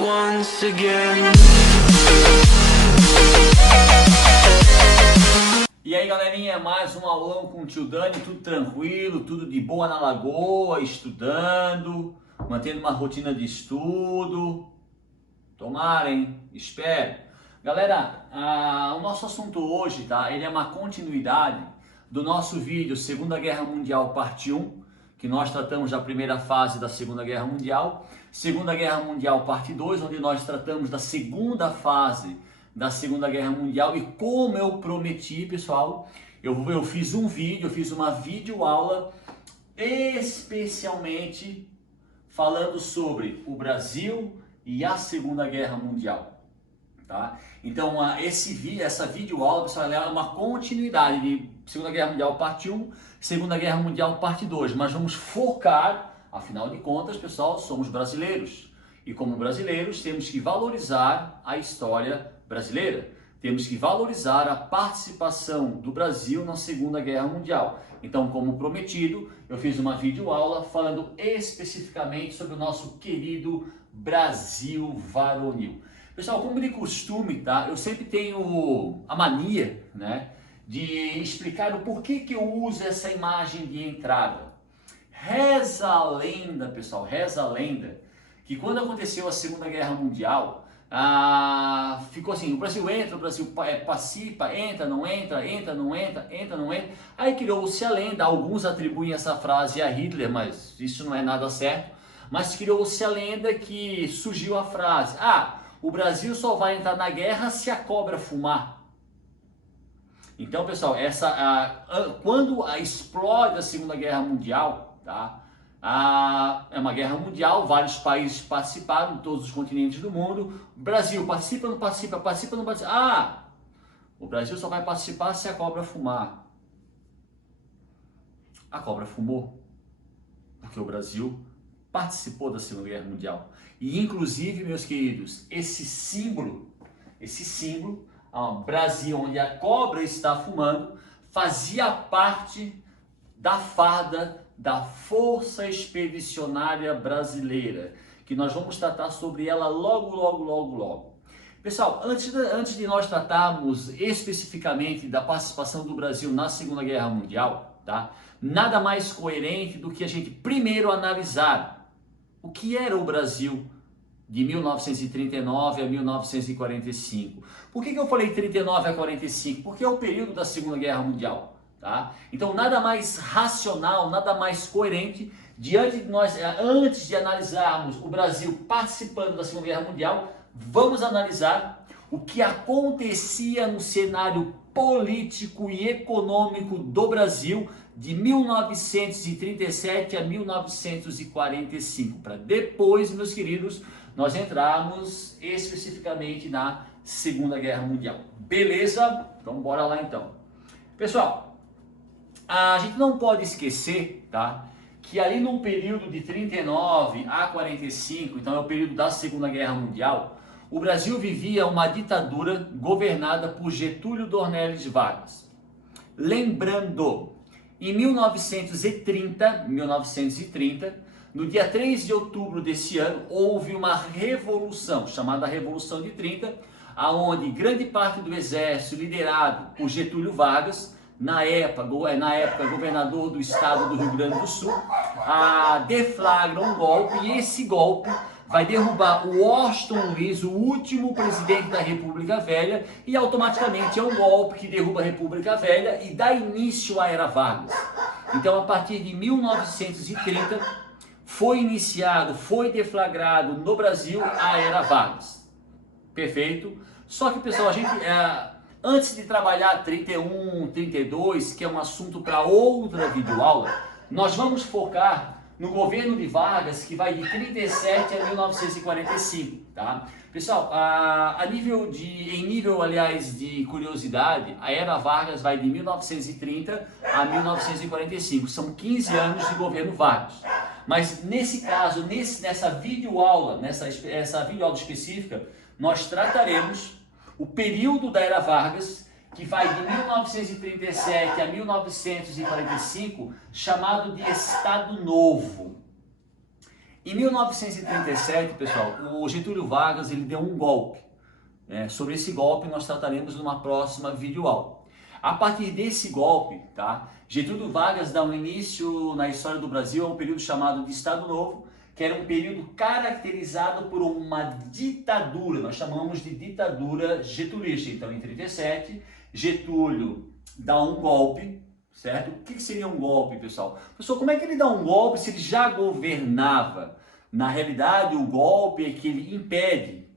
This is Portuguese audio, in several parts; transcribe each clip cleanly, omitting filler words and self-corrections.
once again. E aí galerinha, mais um aulão com o tio Dani, tudo tranquilo, tudo de boa na lagoa, estudando, mantendo uma rotina de estudo. Tomara, hein? Espero. Galera, o nosso assunto hoje, tá? Ele é uma continuidade do nosso vídeo Segunda Guerra Mundial parte 1, que nós tratamos da primeira fase da Segunda Guerra Mundial. Segunda Guerra Mundial parte 2, onde nós tratamos da segunda fase da Segunda Guerra Mundial. E como eu prometi, pessoal, eu fiz um vídeo, eu fiz uma videoaula especialmente falando sobre o Brasil e a Segunda Guerra Mundial, tá? Então essa videoaula, pessoal, ela é uma continuidade de Segunda Guerra Mundial parte 1, Segunda Guerra Mundial parte 2, mas vamos focar, afinal de contas, pessoal, somos brasileiros, e como brasileiros temos que valorizar a história brasileira, temos que valorizar a participação do Brasil na Segunda Guerra Mundial. Então, como prometido, eu fiz uma videoaula falando especificamente sobre o nosso querido Brasil varonil. Pessoal, como de costume, tá? Eu sempre tenho a mania, né, de explicar o porquê que eu uso essa imagem de entrada. Reza a lenda, pessoal, reza a lenda, que quando aconteceu a Segunda Guerra Mundial, ficou assim, o Brasil entra, o Brasil participa, entra, não entra, entra, não entra, entra, não entra. Aí criou-se a lenda, alguns atribuem essa frase a Hitler, mas isso não é nada certo. Mas criou-se a lenda que surgiu a frase, o Brasil só vai entrar na guerra se a cobra fumar. Então, pessoal, quando explode a Segunda Guerra Mundial, tá? É uma guerra mundial, vários países participaram, de todos os continentes do mundo. O Brasil participa, não participa, participa, não participa. O Brasil só vai participar se a cobra fumar. A cobra fumou, porque o Brasil participou da Segunda Guerra Mundial. E inclusive, meus queridos, esse símbolo, Brasil, onde a cobra está fumando, fazia parte da farda da Força Expedicionária Brasileira, que nós vamos tratar sobre ela logo. Pessoal, antes de nós tratarmos especificamente da participação do Brasil na Segunda Guerra Mundial, tá? Nada mais coerente do que a gente primeiro analisar o que era o Brasil de 1939 a 1945. Por que eu falei 39 a 45? Porque é o período da Segunda Guerra Mundial. Tá? Então nada mais racional, nada mais coerente antes de analisarmos o Brasil participando da Segunda Guerra Mundial, vamos analisar o que acontecia no cenário político e econômico do Brasil de 1937 a 1945, para depois, meus queridos, nós entrarmos especificamente na Segunda Guerra Mundial. Beleza? Então bora lá então. Pessoal, a gente não pode esquecer, tá, que ali no período de 39 a 45, então é o período da Segunda Guerra Mundial, o Brasil vivia uma ditadura governada por Getúlio Dornelles Vargas. Lembrando, em 1930, no dia 3 de outubro desse ano, houve uma revolução, chamada Revolução de 30, aonde grande parte do exército liderado por Getúlio Vargas, na época governador do estado do Rio Grande do Sul, deflagra um golpe, e esse golpe vai derrubar o Washington Luiz, o último presidente da República Velha, e automaticamente é um golpe que derruba a República Velha e dá início à Era Vargas. Então, a partir de 1930, foi deflagrado no Brasil a Era Vargas. Perfeito? Só que, pessoal, antes de trabalhar 31, 32, que é um assunto para outra videoaula, nós vamos focar no governo de Vargas, que vai de 37 a 1945, tá? Pessoal, em nível, aliás, de curiosidade, a Era Vargas vai de 1930 a 1945, são 15 anos de governo Vargas. Mas nesse caso, nessa videoaula, essa videoaula específica, nós trataremos o período da Era Vargas, que vai de 1937 a 1945, chamado de Estado Novo. Em 1937, pessoal, o Getúlio Vargas ele deu um golpe. Sobre esse golpe nós trataremos numa próxima videoaula. A partir desse golpe, tá, Getúlio Vargas dá um início na história do Brasil a um período chamado de Estado Novo, que era um período caracterizado por uma ditadura, nós chamamos de ditadura getulista. Então, em 37, Getúlio dá um golpe, certo? O que seria um golpe, pessoal? Pessoal, como é que ele dá um golpe se ele já governava? Na realidade, o golpe é que ele impede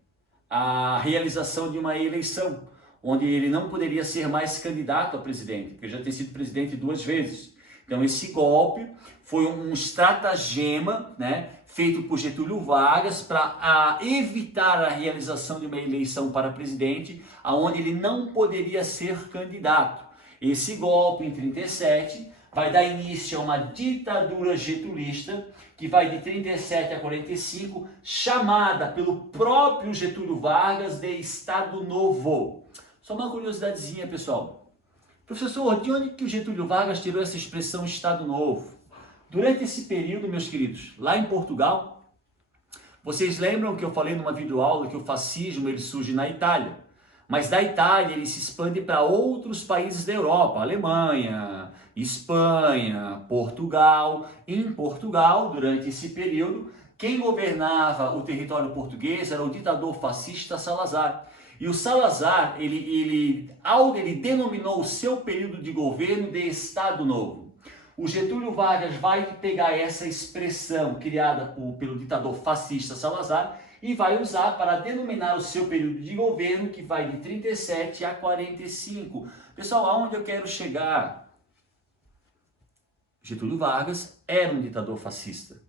a realização de uma eleição, onde ele não poderia ser mais candidato a presidente, porque já tem sido presidente 2 vezes. Então, esse golpe foi um estratagema, né, feito por Getúlio Vargas para evitar a realização de uma eleição para presidente, aonde ele não poderia ser candidato. Esse golpe, em 37, vai dar início a uma ditadura getulista, que vai de 37 a 45, chamada pelo próprio Getúlio Vargas de Estado Novo. Só uma curiosidadezinha, pessoal. Professor, de onde que o Getúlio Vargas tirou essa expressão Estado Novo? Durante esse período, meus queridos, lá em Portugal, vocês lembram que eu falei numa videoaula que o fascismo ele surge na Itália, mas da Itália ele se expande para outros países da Europa, Alemanha, Espanha, Portugal. Em Portugal, durante esse período, quem governava o território português era o ditador fascista Salazar. E o Salazar, ele denominou o seu período de governo de Estado Novo. O Getúlio Vargas vai pegar essa expressão criada pelo ditador fascista Salazar e vai usar para denominar o seu período de governo, que vai de 37 a 45. Pessoal, aonde eu quero chegar? Getúlio Vargas era um ditador fascista.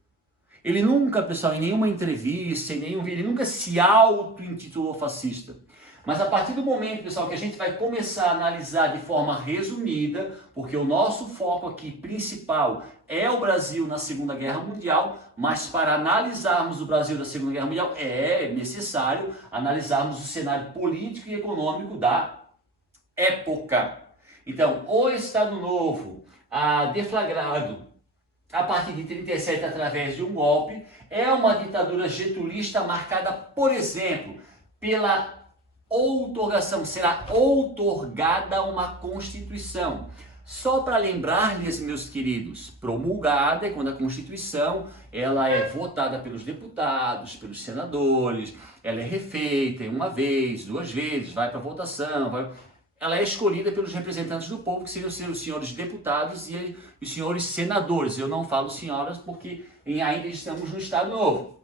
Ele nunca, pessoal, em nenhuma entrevista, em nenhum vídeo, ele nunca se auto-intitulou fascista. Mas a partir do momento, pessoal, que a gente vai começar a analisar de forma resumida, porque o nosso foco aqui principal é o Brasil na Segunda Guerra Mundial, mas para analisarmos o Brasil da Segunda Guerra Mundial é necessário analisarmos o cenário político e econômico da época. Então, o Estado Novo, deflagrado a partir de 37 através de um golpe, é uma ditadura getulista marcada, por exemplo, pela outorgação, será outorgada uma Constituição. Só para lembrar-lhes, meus queridos, promulgada é quando a Constituição ela é votada pelos deputados, pelos senadores, ela é refeita uma vez, 2 vezes, vai para votação, ela é escolhida pelos representantes do povo, que seriam os senhores deputados e os senhores senadores. Eu não falo senhoras porque ainda estamos no Estado Novo.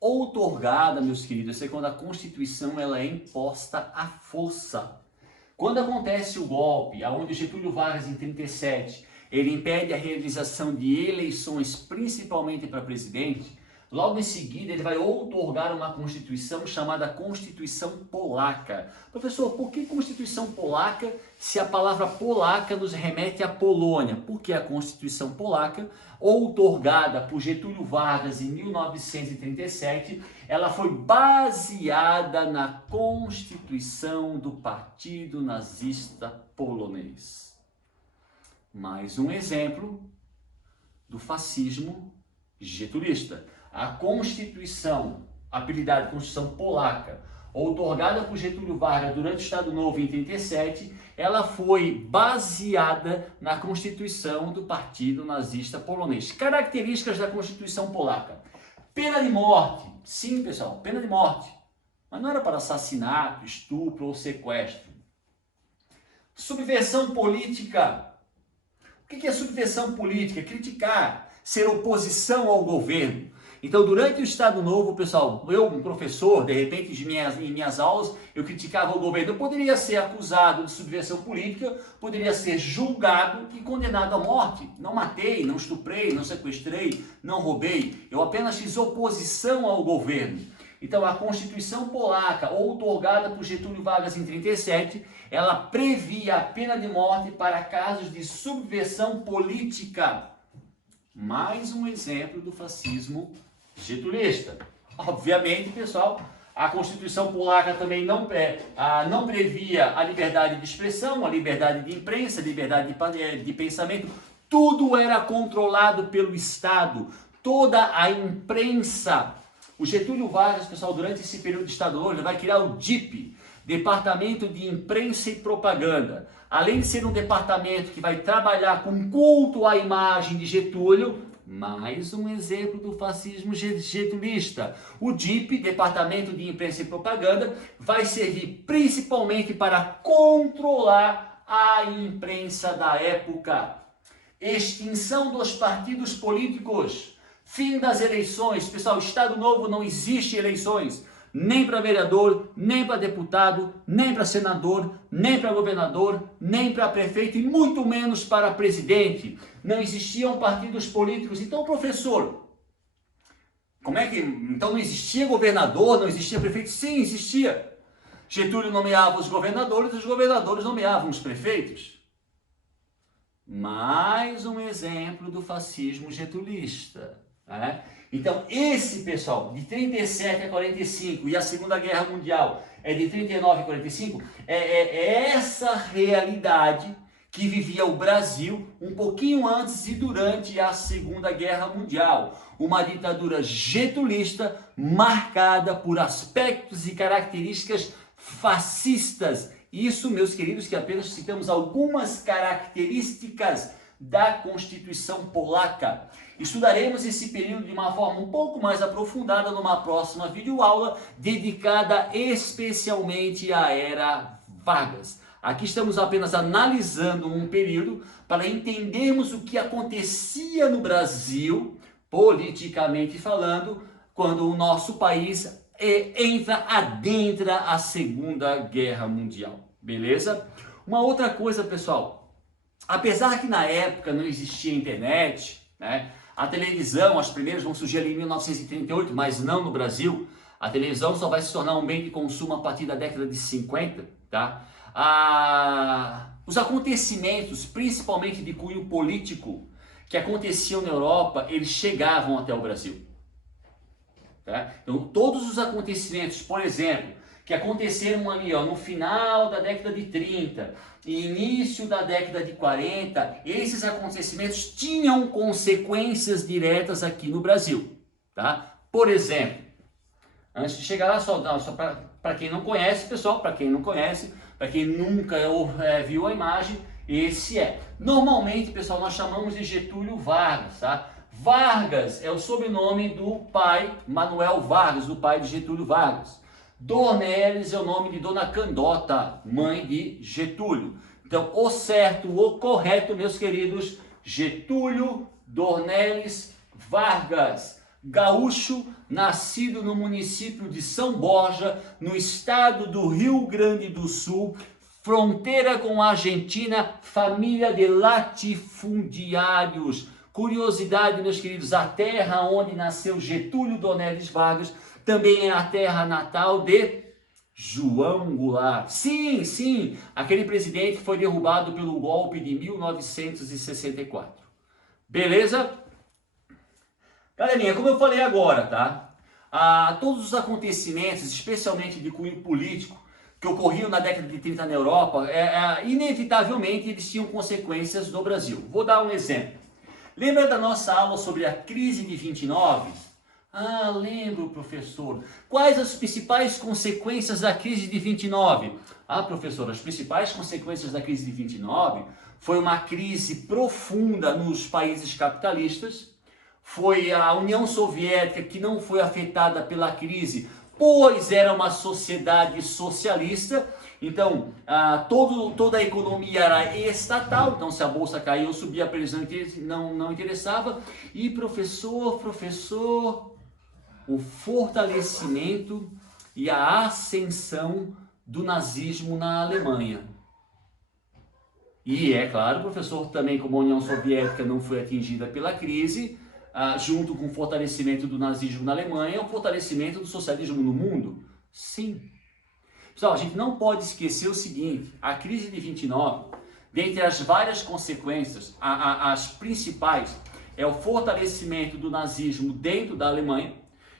Outorgada, meus queridos, é quando a Constituição ela é imposta à força. Quando acontece o golpe, onde Getúlio Vargas, em 37, ele impede a realização de eleições, principalmente para presidente, logo em seguida ele vai outorgar uma Constituição chamada Constituição Polaca. Professor, por que Constituição Polaca se a palavra polaca nos remete à Polônia? Porque a Constituição Polaca, outorgada por Getúlio Vargas em 1937, ela foi baseada na Constituição do Partido Nazista Polonês. Mais um exemplo do fascismo getulista. A Constituição, apelidada Constituição Polaca, outorgada por Getúlio Vargas durante o Estado Novo em 37, ela foi baseada na Constituição do Partido Nazista Polonês. Características da Constituição Polaca. Pena de morte. Sim, pessoal, pena de morte. Mas não era para assassinato, estupro ou sequestro. Subversão política. O que é subversão política? Criticar, ser oposição ao governo. Então, durante o Estado Novo, pessoal, eu, um professor, de repente, em minhas aulas, eu criticava o governo. Eu poderia ser acusado de subversão política, poderia ser julgado e condenado à morte. Não matei, não estuprei, não sequestrei, não roubei. Eu apenas fiz oposição ao governo. Então, a Constituição Polaca, outorgada por Getúlio Vargas em 37, ela previa a pena de morte para casos de subversão política. Mais um exemplo do fascismo getulista. Obviamente, pessoal, a Constituição Polaca também não previa a liberdade de expressão, a liberdade de imprensa, a liberdade de pensamento. Tudo era controlado pelo Estado. toda a imprensa. O Getúlio Vargas, pessoal, durante esse período de Estado Novo, ele vai criar o DIP, Departamento de Imprensa e Propaganda. Além de ser um departamento que vai trabalhar com culto à imagem de Getúlio, mais um exemplo do fascismo getulista. O DIP, Departamento de Imprensa e Propaganda, vai servir principalmente para controlar a imprensa da época. Extinção dos partidos políticos, fim das eleições. Pessoal, Estado Novo não existe eleições, nem para vereador, nem para deputado, nem para senador, nem para governador, nem para prefeito e muito menos para presidente. Não existiam partidos políticos. Então, professor, como é que... Então não existia governador, não existia prefeito? Sim, existia. Getúlio nomeava os governadores nomeavam os prefeitos. Mais um exemplo do fascismo getulista, né? Então, esse, pessoal, de 37 a 45 e a Segunda Guerra Mundial é de 39 a 45, é essa realidade que vivia o Brasil um pouquinho antes e durante a Segunda Guerra Mundial. Uma ditadura getulista marcada por aspectos e características fascistas. Isso, meus queridos, que apenas citamos algumas características da Constituição Polaca. Estudaremos esse período de uma forma um pouco mais aprofundada numa próxima videoaula dedicada especialmente à Era Vargas. Aqui estamos apenas analisando um período para entendermos o que acontecia no Brasil, politicamente falando, quando o nosso país adentra a Segunda Guerra Mundial. Beleza? Uma outra coisa, pessoal, apesar que na época não existia internet, né? A televisão, as primeiras vão surgir ali em 1938, mas não no Brasil. A televisão só vai se tornar um bem de consumo a partir da década de 50, tá? Os acontecimentos, principalmente de cunho político, que aconteciam na Europa, eles chegavam até o Brasil. Tá? Então, todos os acontecimentos, por exemplo, que aconteceram ali no final da década de 30 e início da década de 40, esses acontecimentos tinham consequências diretas aqui no Brasil. Tá? Por exemplo, antes de chegar lá, só para quem não conhece, pessoal, para quem não conhece, para quem nunca viu a imagem, esse é. Normalmente, pessoal, nós chamamos de Getúlio Vargas, tá? Vargas é o sobrenome do pai, Manuel Vargas, do pai de Getúlio Vargas. Dornelles é o nome de Dona Candota, mãe de Getúlio. Então, o certo, o correto, meus queridos, Getúlio Dornelles Vargas, gaúcho, nascido no município de São Borja, no estado do Rio Grande do Sul, fronteira com a Argentina, família de latifundiários. Curiosidade, meus queridos, a terra onde nasceu Getúlio Dornelles Vargas também é a terra natal de João Goulart. Sim, sim, aquele presidente que foi derrubado pelo golpe de 1964. Beleza? Galerinha, como eu falei agora, tá? Todos os acontecimentos, especialmente de cunho político, que ocorriam na década de 30 na Europa, inevitavelmente eles tinham consequências no Brasil. Vou dar um exemplo. Lembra da nossa aula sobre a crise de 29? Lembro, professor. Quais as principais consequências da crise de 29? Professor, as principais consequências da crise de 29 foi uma crise profunda nos países capitalistas, foi a União Soviética que não foi afetada pela crise, pois era uma sociedade socialista. Então, toda a economia era estatal, então se a bolsa caía ou subia, para eles não interessava. E professor, o fortalecimento e a ascensão do nazismo na Alemanha. E é claro, professor, também como a União Soviética não foi atingida pela crise, junto com o fortalecimento do nazismo na Alemanha, o fortalecimento do socialismo no mundo? Sim. Pessoal, a gente não pode esquecer o seguinte, a crise de 29, dentre as várias consequências, as principais, é o fortalecimento do nazismo dentro da Alemanha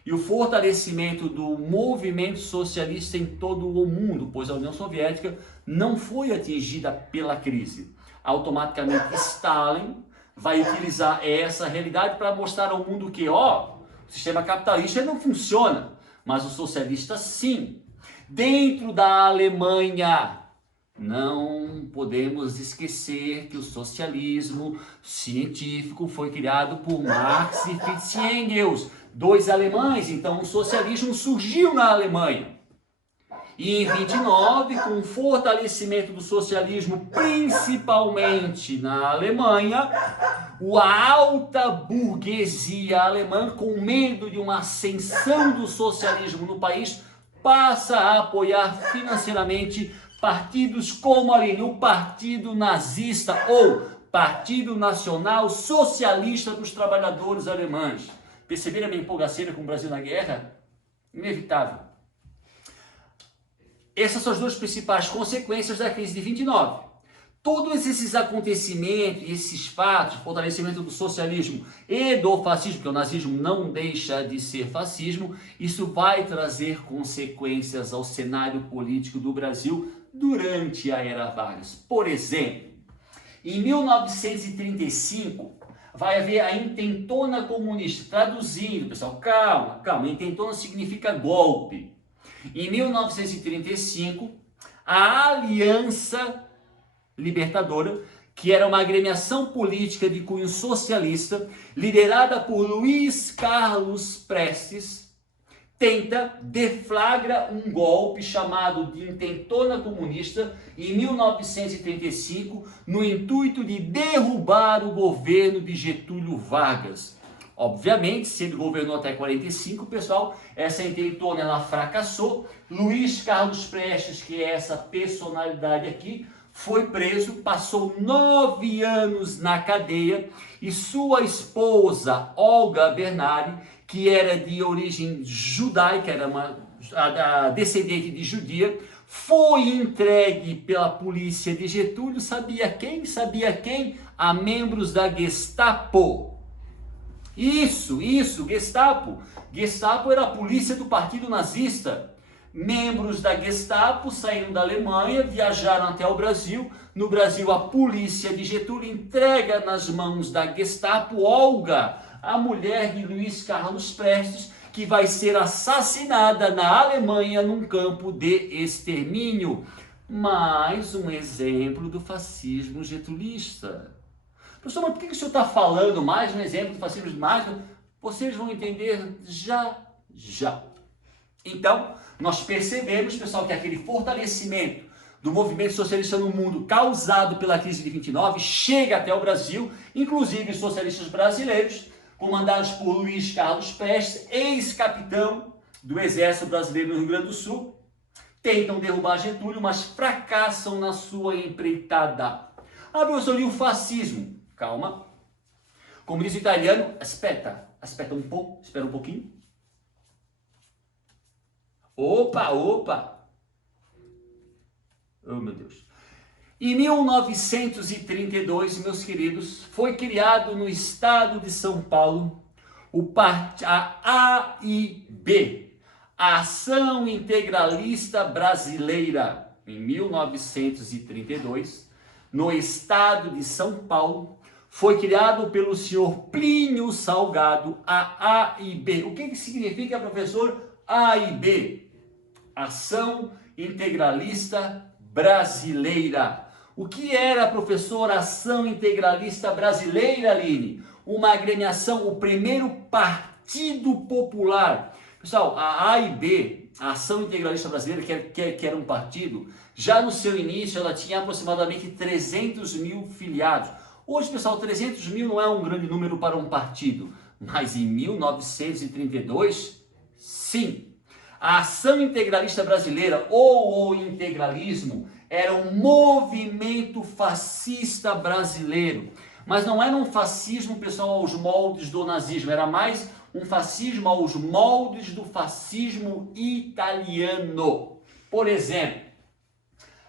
e o fortalecimento do movimento socialista em todo o mundo, pois a União Soviética não foi atingida pela crise. Automaticamente Stalin vai utilizar essa realidade para mostrar ao mundo que, ó, o sistema capitalista não funciona, mas o socialista sim. Dentro da Alemanha, não podemos esquecer que o socialismo científico foi criado por Marx e Fritz Engels, dois alemães, então o socialismo surgiu na Alemanha. E em 29, com o fortalecimento do socialismo, principalmente na Alemanha, a alta burguesia alemã, com medo de uma ascensão do socialismo no país, passa a apoiar financeiramente partidos como ali o Partido Nazista ou Partido Nacional Socialista dos Trabalhadores Alemães. Perceberam a minha empolgação com o Brasil na guerra? Inevitável. Essas são as duas principais consequências da crise de 29. Todos esses acontecimentos, esses fatos, fortalecimento do socialismo e do fascismo, porque o nazismo não deixa de ser fascismo, isso vai trazer consequências ao cenário político do Brasil durante a Era Vargas. Por exemplo, em 1935, vai haver a intentona comunista. Traduzindo, pessoal, calma, intentona significa golpe. Em 1935, a Aliança Libertadora, que era uma agremiação política de cunho socialista, liderada por Luiz Carlos Prestes, deflagra um golpe chamado de Intentona Comunista em 1935, no intuito de derrubar o governo de Getúlio Vargas. Obviamente, se ele governou até 45, pessoal, essa intentona ela fracassou. Luiz Carlos Prestes, que é essa personalidade aqui, foi preso, passou 9 anos na cadeia e sua esposa, Olga Bernardi, que era de origem judaica, era a descendente de judia, foi entregue pela polícia de Getúlio, sabia quem? A membros da Gestapo. Isso, Gestapo. Gestapo era a polícia do Partido Nazista. Membros da Gestapo saíram da Alemanha, viajaram até o Brasil. No Brasil, a polícia de Getúlio entrega nas mãos da Gestapo Olga, a mulher de Luiz Carlos Prestes, que vai ser assassinada na Alemanha num campo de extermínio. Mais um exemplo do fascismo getulista. Professor, mas por que o senhor está falando mais um exemplo do fascismo mais? Vocês vão entender já. Então, nós percebemos, pessoal, que aquele fortalecimento do movimento socialista no mundo causado pela crise de 29 chega até o Brasil, inclusive os socialistas brasileiros, comandados por Luiz Carlos Prestes, ex-capitão do Exército Brasileiro no Rio Grande do Sul, tentam derrubar Getúlio, mas fracassam na sua empreitada. Ah, professor, e o fascismo? Calma. Como diz o italiano, espera um pouquinho. Opa! Oh, meu Deus. Em 1932, meus queridos, foi criado no estado de São Paulo a AIB, a Ação Integralista Brasileira. Em 1932, no estado de São Paulo, foi criado pelo senhor Plínio Salgado a AIB. O que significa, professor, AIB? Ação Integralista Brasileira. O que era, professor, Ação Integralista Brasileira, Aline? Uma agremiação, o primeiro partido popular. Pessoal, a AIB, a Ação Integralista Brasileira, que era um partido, já no seu início ela tinha aproximadamente 300 mil filiados. Hoje, pessoal, 300 mil não é um grande número para um partido, mas em 1932, sim. A Ação Integralista Brasileira, ou o integralismo, era um movimento fascista brasileiro. Mas não era um fascismo, pessoal, aos moldes do nazismo, era mais um fascismo aos moldes do fascismo italiano. Por exemplo,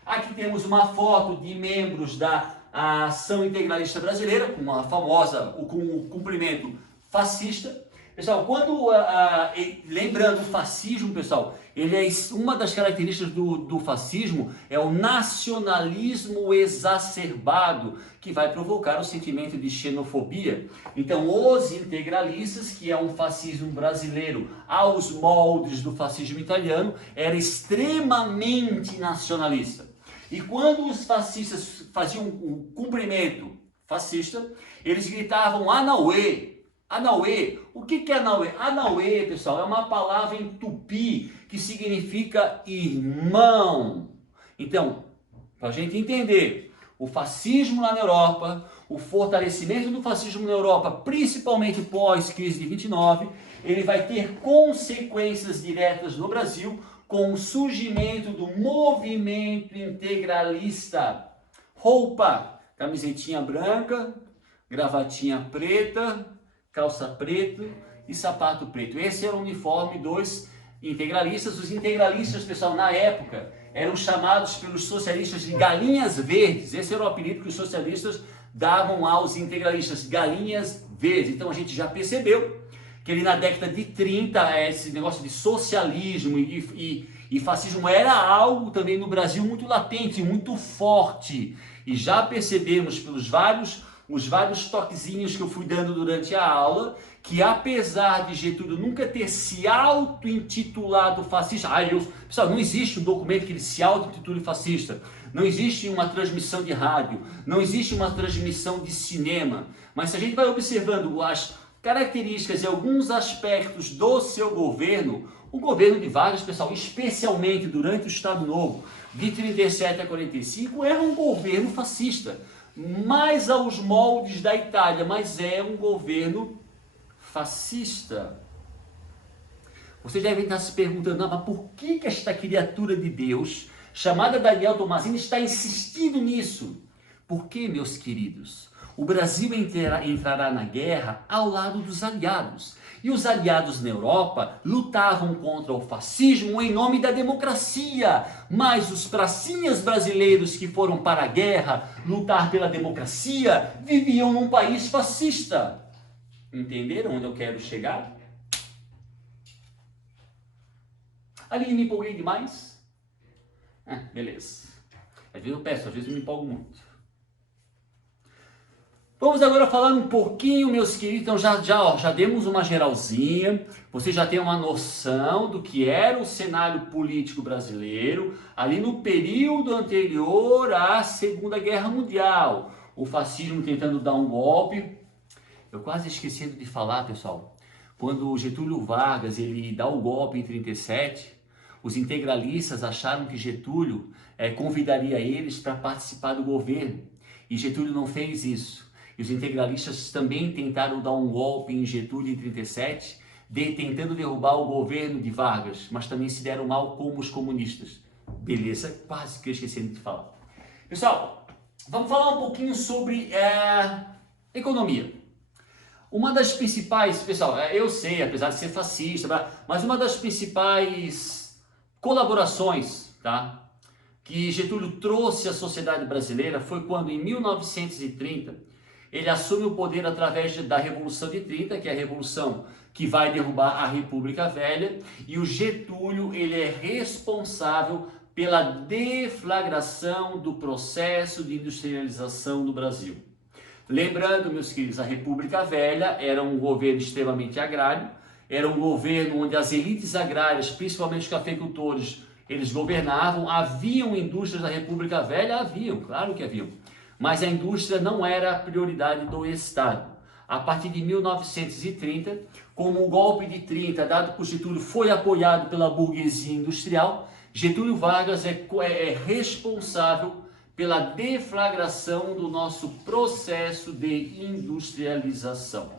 aqui temos uma foto de membros da Ação Integralista Brasileira, com a famosa, com o cumprimento fascista. Pessoal, lembrando, o fascismo, pessoal, ele é uma das características do fascismo é o nacionalismo exacerbado, que vai provocar o sentimento de xenofobia. Então, os integralistas, que é um fascismo brasileiro aos moldes do fascismo italiano, era extremamente nacionalista. E quando os fascistas faziam um cumprimento fascista, eles gritavam Anauê. Anauê, o que é Anauê? Anauê, pessoal, é uma palavra em tupi que significa irmão. Então, para a gente entender, o fascismo lá na Europa, o fortalecimento do fascismo na Europa, principalmente pós-crise de 29, ele vai ter consequências diretas no Brasil com o surgimento do movimento integralista. Roupa, camisetinha branca, gravatinha preta, calça preta e sapato preto. Esse era o uniforme dos integralistas. Os integralistas, pessoal, na época, eram chamados pelos socialistas de galinhas verdes. Esse era o apelido que os socialistas davam aos integralistas, galinhas verdes. Então a gente já percebeu que ali na década de 30, esse negócio de socialismo e fascismo era algo também no Brasil muito latente, muito forte. E já percebemos pelos os vários toquezinhos que eu fui dando durante a aula, que apesar de Getúlio nunca ter se auto-intitulado fascista, pessoal, não existe um documento que ele se auto-intitule fascista, não existe uma transmissão de rádio, não existe uma transmissão de cinema, mas se a gente vai observando as características e alguns aspectos do seu governo, o governo de Vargas, pessoal, especialmente durante o Estado Novo, de 37 a 45, era um governo fascista, mais aos moldes da Itália, mas é um governo fascista. Vocês devem estar se perguntando, mas por que esta criatura de Deus, chamada Daniel Tomasini, está insistindo nisso? Porque, meus queridos, o Brasil entrará na guerra ao lado dos aliados. E os aliados na Europa lutavam contra o fascismo em nome da democracia. Mas os pracinhas brasileiros que foram para a guerra lutar pela democracia viviam num país fascista. Entenderam onde eu quero chegar? Ali me empolguei demais? Beleza. Às vezes eu peço, às vezes eu me empolgo muito. Vamos agora falar um pouquinho, meus queridos, então já demos uma geralzinha, você já tem uma noção do que era o cenário político brasileiro, ali no período anterior à Segunda Guerra Mundial, o fascismo tentando dar um golpe. Eu quase esquecendo de falar, pessoal, quando o Getúlio Vargas ele dá o golpe em 37, os integralistas acharam que Getúlio convidaria eles para participar do governo, e Getúlio não fez isso. E os integralistas também tentaram dar um golpe em Getúlio em 37, tentando derrubar o governo de Vargas, mas também se deram mal como os comunistas. Beleza? Quase que eu esqueci de falar. Pessoal, vamos falar um pouquinho sobre economia. Uma das principais, pessoal, eu sei, apesar de ser fascista, mas uma das principais colaborações, tá, que Getúlio trouxe à sociedade brasileira foi quando, em 1930, ele assume o poder através da Revolução de 30, que é a revolução que vai derrubar a República Velha, e o Getúlio ele é responsável pela deflagração do processo de industrialização do Brasil. Lembrando, meus queridos, a República Velha era um governo extremamente agrário, era um governo onde as elites agrárias, principalmente os cafeicultores, eles governavam. Haviam indústrias da República Velha? Haviam, claro que haviam. Mas a indústria não era a prioridade do Estado. A partir de 1930, como o golpe de 30 dado por Getúlio foi apoiado pela burguesia industrial, Getúlio Vargas é responsável pela deflagração do nosso processo de industrialização.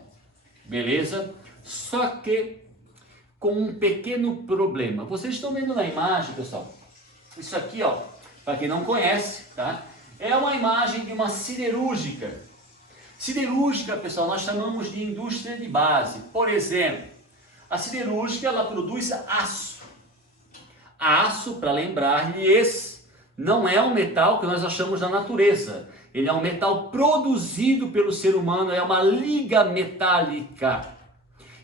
Beleza? Só que com um pequeno problema. Vocês estão vendo na imagem, pessoal? Isso aqui, ó, para quem não conhece, tá? É uma imagem de uma siderúrgica. Siderúrgica, pessoal, nós chamamos de indústria de base. Por exemplo, a siderúrgica, ela produz aço. Aço, para lembrar-lhes, não é um metal que nós achamos na natureza. Ele é um metal produzido pelo ser humano, é uma liga metálica.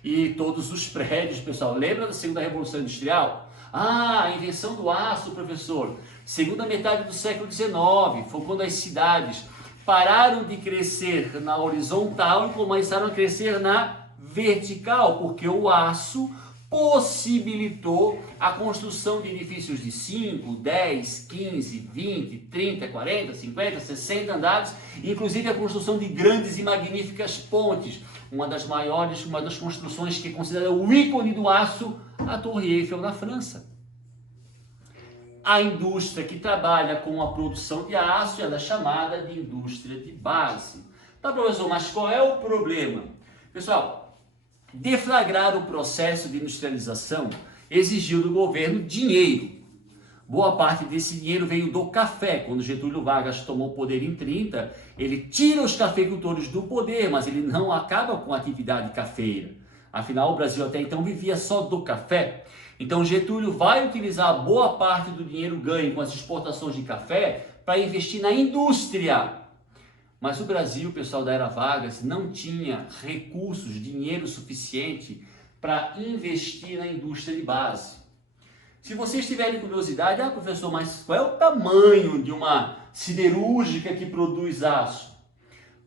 e todos os prédios, pessoal. Lembra da segunda Revolução Industrial? Ah, a invenção do aço, professor. Segunda metade do século XIX, foi quando as cidades pararam de crescer na horizontal e começaram a crescer na vertical, porque o aço possibilitou a construção de edifícios de 5, 10, 15, 20, 30, 40, 50, 60 andares, inclusive a construção de grandes e magníficas pontes. Uma das maiores, uma das construções que é considerada o ícone do aço, a Torre Eiffel na França. A indústria que trabalha com a produção de aço, ela é chamada de indústria de base. Tá, professor, mas qual é o problema? Pessoal, deflagrar o processo de industrialização exigiu do governo dinheiro. Boa parte desse dinheiro veio do café. Quando Getúlio Vargas tomou o poder em 30, ele tira os cafeicultores do poder, mas ele não acaba com a atividade cafeira. Afinal, o Brasil até então vivia só do café. Então Getúlio vai utilizar boa parte do dinheiro ganho com as exportações de café para investir na indústria. Mas o Brasil, pessoal da era Vargas, não tinha recursos, dinheiro suficiente para investir na indústria de base. Se vocês tiverem curiosidade, professor, mas qual é o tamanho de uma siderúrgica que produz aço?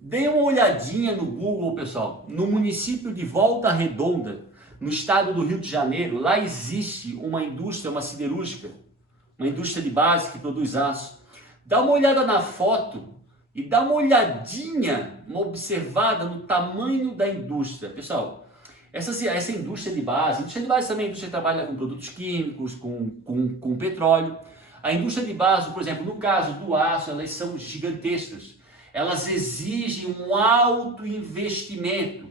Dê uma olhadinha no Google, pessoal. No município de Volta Redonda, no estado do Rio de Janeiro, lá existe uma indústria, uma siderúrgica, uma indústria de base que produz aço. Dá uma olhada na foto e dá uma olhadinha, uma observada no tamanho da indústria. Pessoal, essa indústria de base também, a indústria trabalha com produtos químicos, com petróleo. A indústria de base, por exemplo, no caso do aço, elas são gigantescas. Elas exigem um alto investimento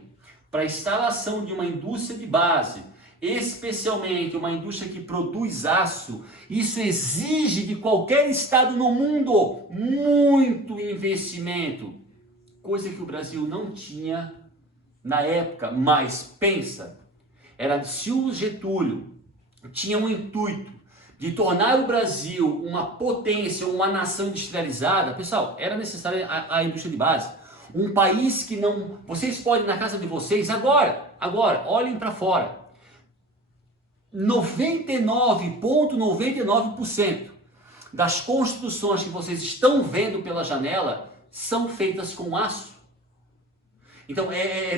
para a instalação de uma indústria de base, especialmente uma indústria que produz aço. Isso exige de qualquer estado no mundo muito investimento, coisa que o Brasil não tinha na época. Mas pensa, era se o Getúlio tinha um intuito de tornar o Brasil uma potência, uma nação industrializada, pessoal, era necessária a indústria de base. Um país que não... Vocês podem, na casa de vocês, agora, olhem para fora. 99,99% das construções que vocês estão vendo pela janela são feitas com aço. Então é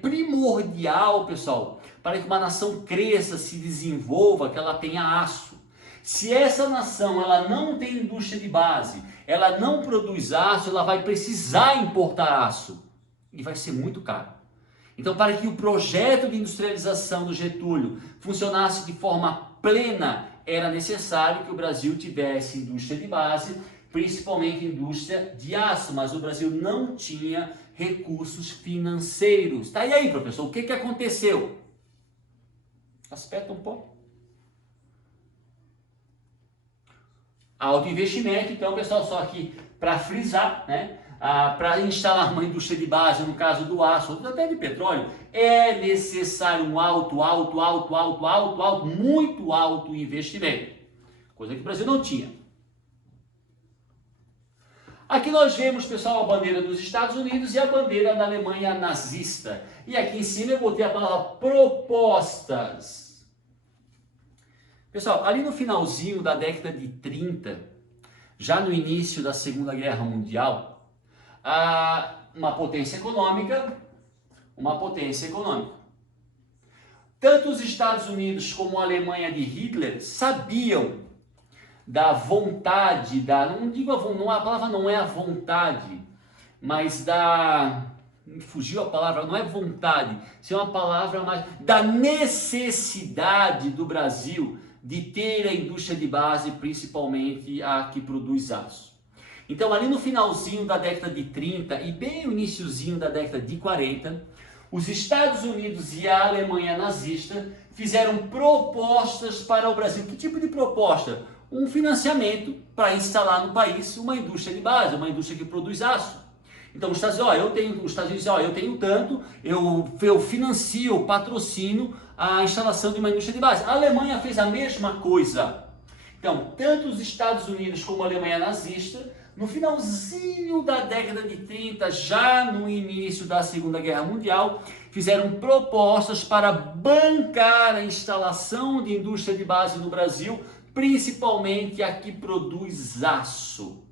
primordial, pessoal, para que uma nação cresça, se desenvolva, que ela tenha aço. Se essa nação ela não tem indústria de base, ela não produz aço, ela vai precisar importar aço e vai ser muito caro. Então, para que o projeto de industrialização do Getúlio funcionasse de forma plena, era necessário que o Brasil tivesse indústria de base, principalmente indústria de aço, mas o Brasil não tinha recursos financeiros. Tá, e aí, professor, o que aconteceu? Aspeta um pouco. Alto investimento, então, pessoal, só aqui para frisar, né? Para instalar uma indústria de base, no caso do aço, ou até de petróleo, é necessário um muito alto investimento. Coisa que o Brasil não tinha. Aqui nós vemos, pessoal, a bandeira dos Estados Unidos e a bandeira da Alemanha nazista. E aqui em cima eu botei a palavra propostas. Pessoal, ali no finalzinho da década de 30, já no início da Segunda Guerra Mundial, uma potência econômica. Tanto os Estados Unidos como a Alemanha de Hitler sabiam da vontade, a palavra não é a vontade, mas me fugiu a palavra, não é vontade, é uma palavra mais, da necessidade do Brasil de ter a indústria de base, principalmente a que produz aço. Então, ali no finalzinho da década de 30 e bem no iniciozinho da década de 40, os Estados Unidos e a Alemanha nazista fizeram propostas para o Brasil. Que tipo de proposta? Um financiamento para instalar no país uma indústria de base, uma indústria que produz aço. Então, os Estados Unidos dizem, eu tenho tanto, eu financio, patrocino a instalação de uma indústria de base. A Alemanha fez a mesma coisa. Então, tanto os Estados Unidos como a Alemanha nazista, no finalzinho da década de 30, já no início da Segunda Guerra Mundial, fizeram propostas para bancar a instalação de indústria de base no Brasil, principalmente a que produz aço.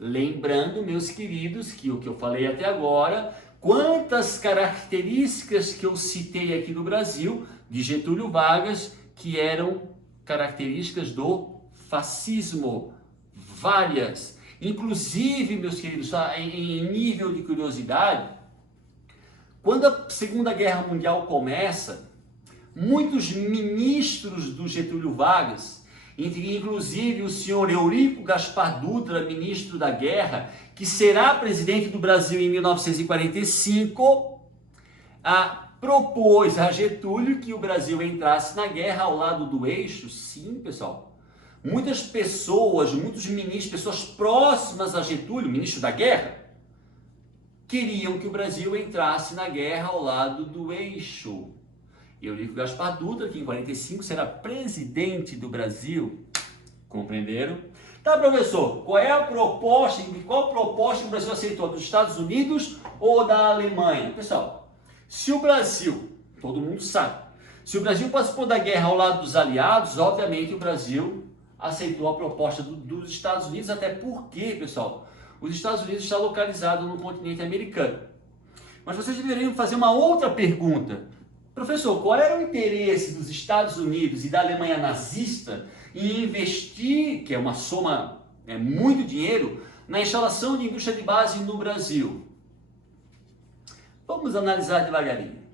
Lembrando, meus queridos, que o que eu falei até agora, quantas características que eu citei aqui no Brasil, de Getúlio Vargas, que eram características do fascismo, várias. Inclusive, meus queridos, em nível de curiosidade, quando a Segunda Guerra Mundial começa, muitos ministros do Getúlio Vargas, inclusive o senhor Eurico Gaspar Dutra, ministro da Guerra, que será presidente do Brasil em 1945, propôs a Getúlio que o Brasil entrasse na guerra ao lado do eixo. Sim, pessoal. Muitas pessoas, muitos ministros, pessoas próximas a Getúlio, ministro da Guerra, queriam que o Brasil entrasse na guerra ao lado do eixo. Eurico Gaspar Dutra, que em 45 será presidente do Brasil. Compreenderam? Tá, professor, qual é a proposta, qual proposta que o Brasil aceitou? Dos Estados Unidos ou da Alemanha? Pessoal, se o Brasil, todo mundo sabe, se o Brasil participou da guerra ao lado dos aliados, obviamente o Brasil aceitou a proposta dos Estados Unidos, até porque, pessoal, os Estados Unidos está localizado no continente americano. Mas vocês deveriam fazer uma outra pergunta. Professor, qual era o interesse dos Estados Unidos e da Alemanha nazista em investir, que é uma soma, muito dinheiro, na instalação de indústria de base no Brasil? Vamos analisar devagarinho.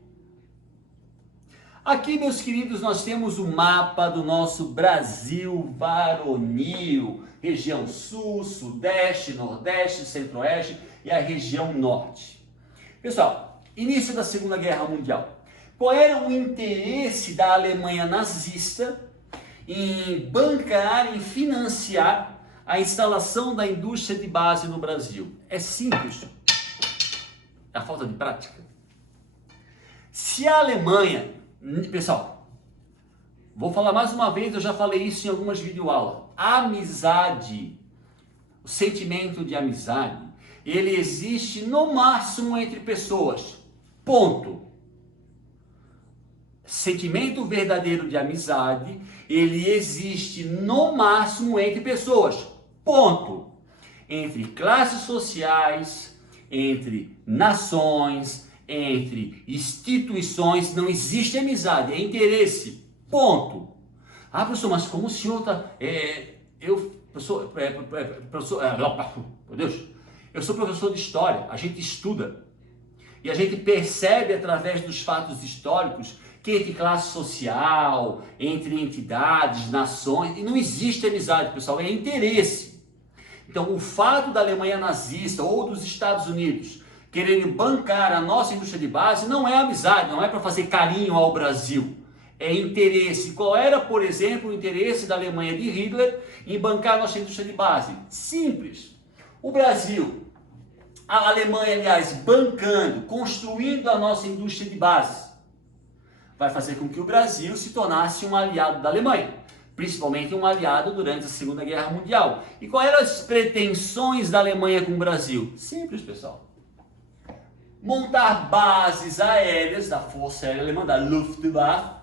Aqui, meus queridos, nós temos o mapa do nosso Brasil varonil, região sul, sudeste, nordeste, centro-oeste e a região norte. Pessoal, início da Segunda Guerra Mundial. Qual era o interesse da Alemanha nazista em bancar, em financiar a instalação da indústria de base no Brasil? É simples. É a falta de prática. Se a Alemanha, pessoal, vou falar mais uma vez, eu já falei isso em algumas videoaulas. A amizade, o sentimento de amizade, ele existe no máximo entre pessoas. Ponto. Sentimento verdadeiro de amizade, ele existe no máximo entre pessoas. Ponto. Entre classes sociais, entre nações, entre instituições, não existe amizade, é interesse. Ponto. Ah, professor, mas como o senhor está... Meu Deus, eu sou professor de história, a gente estuda. E a gente percebe através dos fatos históricos que entre classe social, entre entidades, nações, e não existe amizade, pessoal, é interesse. Então, o fato da Alemanha nazista ou dos Estados Unidos quererem bancar a nossa indústria de base não é amizade, não é para fazer carinho ao Brasil. É interesse. Qual era, por exemplo, o interesse da Alemanha de Hitler em bancar a nossa indústria de base? Simples. O Brasil, a Alemanha, aliás, bancando, construindo a nossa indústria de base, vai fazer com que o Brasil se tornasse um aliado da Alemanha, principalmente um aliado durante a Segunda Guerra Mundial. E quais eram as pretensões da Alemanha com o Brasil? Simples, pessoal. Montar bases aéreas da Força Aérea Alemã, da Luftwaffe,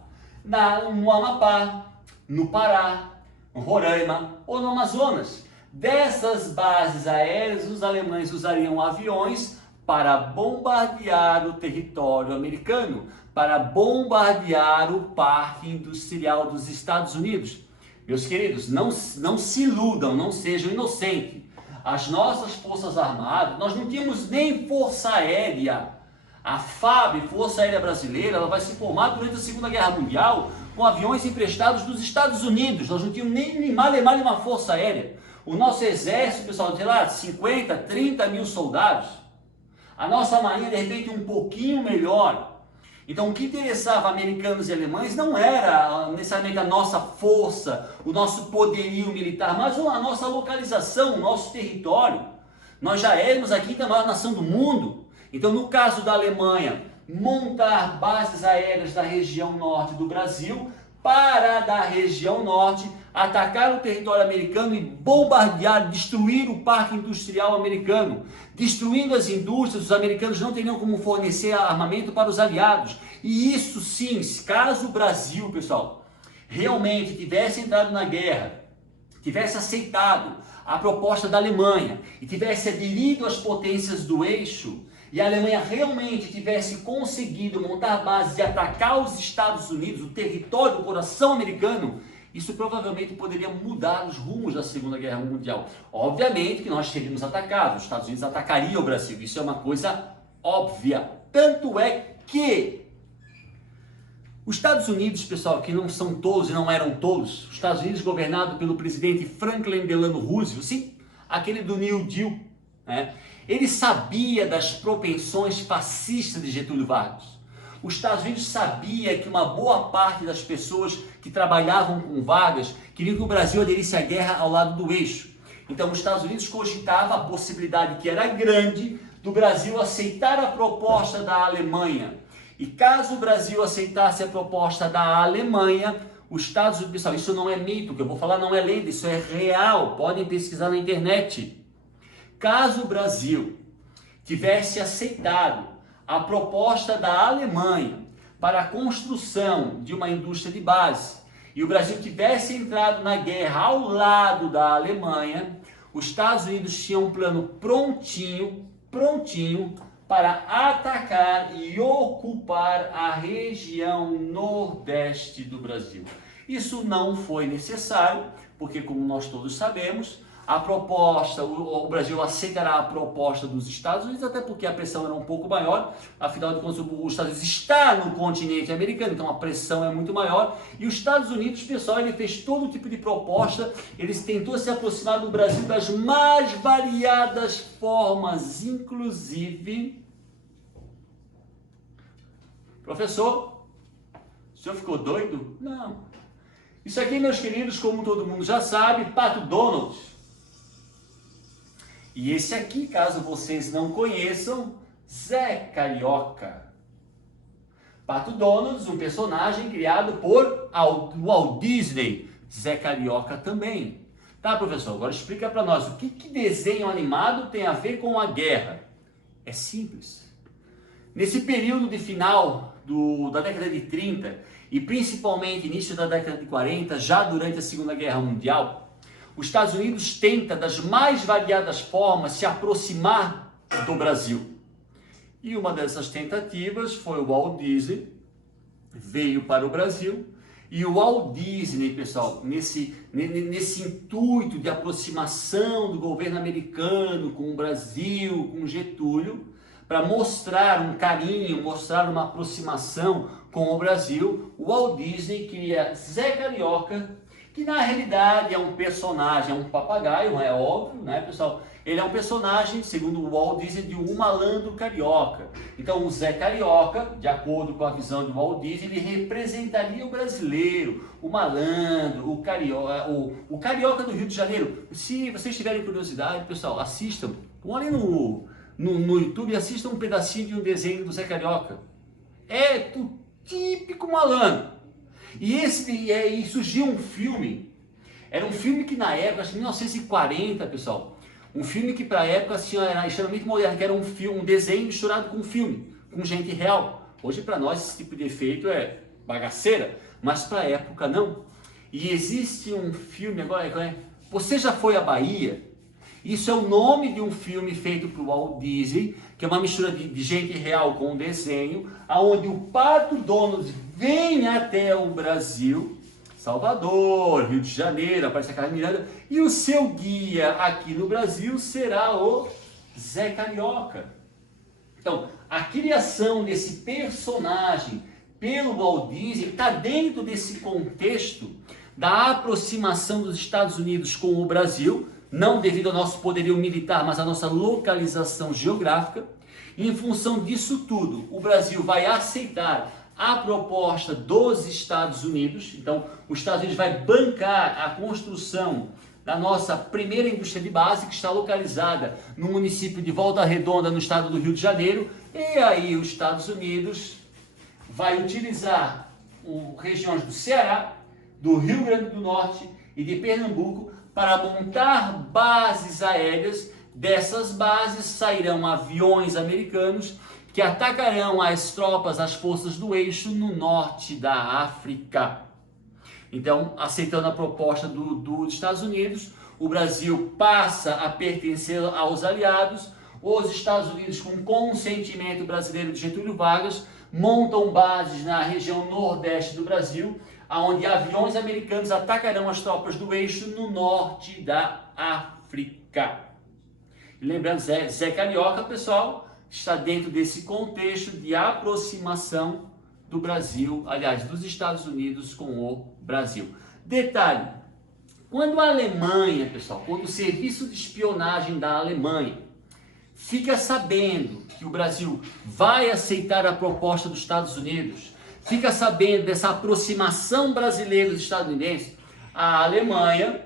no Amapá, no Pará, no Roraima ou no Amazonas. Dessas bases aéreas, os alemães usariam aviões para bombardear o território americano, para bombardear o parque industrial dos Estados Unidos. Meus queridos, não se iludam, não sejam inocentes. As nossas forças armadas, nós não tínhamos nem força aérea. A FAB, Força Aérea Brasileira, ela vai se formar durante a Segunda Guerra Mundial com aviões emprestados dos Estados Unidos. Nós não tínhamos nem malemar uma força aérea. O nosso exército, pessoal, sei lá, 50, 30 mil soldados. A nossa marinha, de repente, um pouquinho melhor. Então, o que interessava americanos e alemães não era necessariamente a nossa força, o nosso poderio militar, mas a nossa localização, o nosso território. Nós já éramos aqui a maior nação do mundo. Então, no caso da Alemanha, montar bases aéreas da região norte do Brasil, para da região norte atacaram o território americano e bombardearam, destruíram o parque industrial americano, destruindo as indústrias. Os americanos não teriam como fornecer armamento para os aliados. E isso sim, caso o Brasil, pessoal, realmente tivesse entrado na guerra, tivesse aceitado a proposta da Alemanha e tivesse aderido às potências do eixo, e a Alemanha realmente tivesse conseguido montar bases e atacar os Estados Unidos, o território, o coração americano, isso provavelmente poderia mudar os rumos da Segunda Guerra Mundial. Obviamente que nós teríamos atacado, os Estados Unidos atacariam o Brasil, isso é uma coisa óbvia. Tanto é que os Estados Unidos, pessoal, que não são todos e não eram todos, os Estados Unidos governado pelo presidente Franklin Delano Roosevelt, sim, aquele do New Deal, né? Ele sabia das propensões fascistas de Getúlio Vargas. Os Estados Unidos sabia que uma boa parte das pessoas que trabalhavam com Vargas queriam que o Brasil aderisse à guerra ao lado do eixo. Então os Estados Unidos cogitava a possibilidade, que era grande, do Brasil aceitar a proposta da Alemanha. E caso o Brasil aceitasse a proposta da Alemanha, os Estados Unidos, pessoal, isso não é mito, o que eu vou falar não é lenda, isso é real, podem pesquisar na internet. Caso o Brasil tivesse aceitado a proposta da Alemanha para a construção de uma indústria de base e o Brasil tivesse entrado na guerra ao lado da Alemanha, os Estados Unidos tinham um plano prontinho para atacar e ocupar a região nordeste do Brasil. Isso não foi necessário, porque como nós todos sabemos, a proposta, o Brasil aceitará a proposta dos Estados Unidos, até porque a pressão era um pouco maior, afinal de contas os Estados Unidos está no continente americano, então a pressão é muito maior, e os Estados Unidos, pessoal, ele fez todo tipo de proposta, ele tentou se aproximar do Brasil das mais variadas formas, inclusive... Professor, o senhor ficou doido? Não. Isso aqui, meus queridos, como todo mundo já sabe, Pato Donald. E esse aqui, caso vocês não conheçam, Zé Carioca. Pato Donald, um personagem criado por Walt Disney. Zé Carioca também. Tá, professor? Agora explica para nós, o que desenho animado tem a ver com a guerra? É simples. Nesse período de final da década de 30 e principalmente início da década de 40, já durante a Segunda Guerra Mundial, os Estados Unidos tenta, das mais variadas formas, se aproximar do Brasil. E uma dessas tentativas foi o Walt Disney, veio para o Brasil, e o Walt Disney, pessoal, nesse intuito de aproximação do governo americano com o Brasil, com Getúlio, para mostrar um carinho, mostrar uma aproximação com o Brasil, o Walt Disney cria Zé Carioca, que na realidade é um personagem, é um papagaio, é óbvio, né, pessoal? Ele é um personagem, segundo o Walt Disney, de um malandro carioca. Então o Zé Carioca, de acordo com a visão do Walt Disney, ele representaria o brasileiro, o malandro, o carioca do Rio de Janeiro. Se vocês tiverem curiosidade, pessoal, assistam, vão ali no YouTube e assistam um pedacinho de um desenho do Zé Carioca. É o típico malandro. E surgiu um filme, era um filme que na época, acho que em 1940, pessoal, um filme que para a época assim, era extremamente moderno, que era um desenho misturado com um filme, com gente real. Hoje para nós esse tipo de efeito é bagaceira, mas para a época não. E existe um filme, agora, Você Já Foi à Bahia? Isso é o nome de um filme feito por Walt Disney, que é uma mistura de gente real com desenho, aonde o Pato Donald vem até o Brasil, Salvador, Rio de Janeiro, aparece a Carmen Miranda, e o seu guia aqui no Brasil será o Zé Carioca. Então, a criação desse personagem pelo Walt Disney está dentro desse contexto da aproximação dos Estados Unidos com o Brasil, não devido ao nosso poderio militar, mas à nossa localização geográfica. E em função disso tudo, o Brasil vai aceitar a proposta dos Estados Unidos. Então, os Estados Unidos vai bancar a construção da nossa primeira indústria de base, que está localizada no município de Volta Redonda, no estado do Rio de Janeiro. E aí os Estados Unidos vai utilizar regiões do Ceará, do Rio Grande do Norte e de Pernambuco para montar bases aéreas. Dessas bases sairão aviões americanos que atacarão as tropas, as forças do eixo no norte da África. Então, aceitando a proposta dos Estados Unidos, o Brasil passa a pertencer aos aliados. Os Estados Unidos, com consentimento brasileiro de Getúlio Vargas, montam bases na região nordeste do Brasil, onde aviões americanos atacarão as tropas do eixo no norte da África. E lembrando, Zé Carioca, pessoal, está dentro desse contexto de aproximação do Brasil, aliás, dos Estados Unidos com o Brasil. Detalhe, quando a Alemanha, pessoal, quando o serviço de espionagem da Alemanha fica sabendo que o Brasil vai aceitar a proposta dos Estados Unidos, fica sabendo dessa aproximação brasileira dos estadunidenses, a Alemanha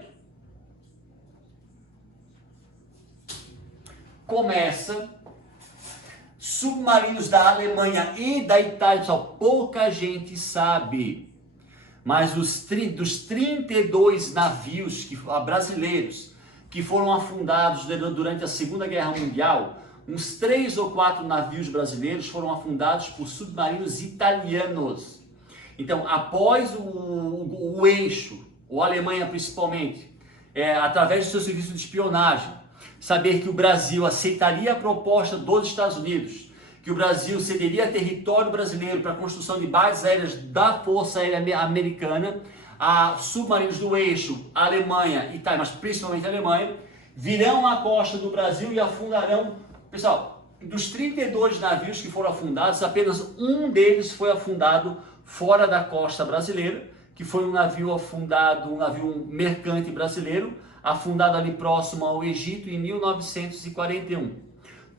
começa, submarinos da Alemanha e da Itália, pessoal, pouca gente sabe, mas dos 32 navios brasileiros que foram afundados durante a Segunda Guerra Mundial, uns 3 ou 4 navios brasileiros foram afundados por submarinos italianos. Então, após o eixo, ou a Alemanha principalmente, através do seu serviço de espionagem, saber que o Brasil aceitaria a proposta dos Estados Unidos, que o Brasil cederia território brasileiro para a construção de bases aéreas da Força Aérea Americana, a submarinos do eixo, a Alemanha, Itália, mas principalmente a Alemanha, virão à costa do Brasil e afundarão. Pessoal, dos 32 navios que foram afundados, apenas um deles foi afundado fora da costa brasileira, que foi um navio afundado, um navio mercante brasileiro, afundado ali próximo ao Egito em 1941.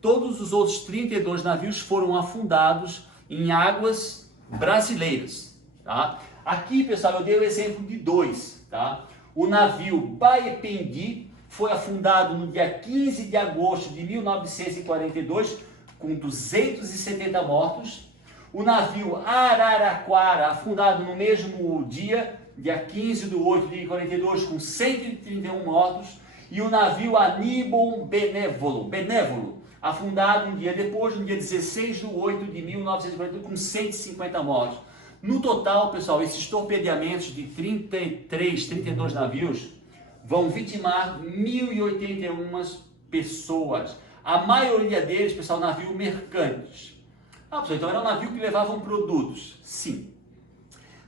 Todos os outros 32 navios foram afundados em águas brasileiras, tá? Aqui, pessoal, eu dei o exemplo de 2, tá? O navio Baependi foi afundado no dia 15 de agosto de 1942, com 270 mortos. O navio Araraquara, afundado no mesmo dia 15 de 8 de 42, com 131 mortos. E o navio Aníbal Benévolo, afundado um dia depois, no dia 16 de 8 de 1942, com 150 mortos. No total, pessoal, esses torpedeamentos de 32 navios vão vitimar 1.081 pessoas. A maioria deles, pessoal, navios mercantes. Pessoal, então era um navio que levavam produtos. Sim.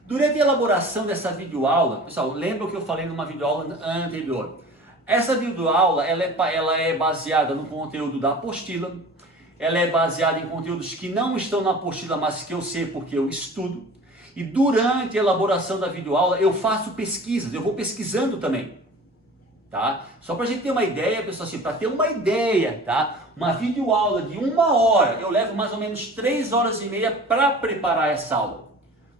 Durante a elaboração dessa videoaula, pessoal, lembra o que eu falei numa videoaula anterior? Essa videoaula, ela é baseada no conteúdo da apostila, ela é baseada em conteúdos que não estão na apostila, mas que eu sei porque eu estudo. E durante a elaboração da videoaula, eu faço pesquisas, eu vou pesquisando também, tá? Só para a gente ter uma ideia, pessoal, assim, para ter uma ideia, tá? Uma videoaula de 1 hora, eu levo mais ou menos 3 horas e meia para preparar essa aula.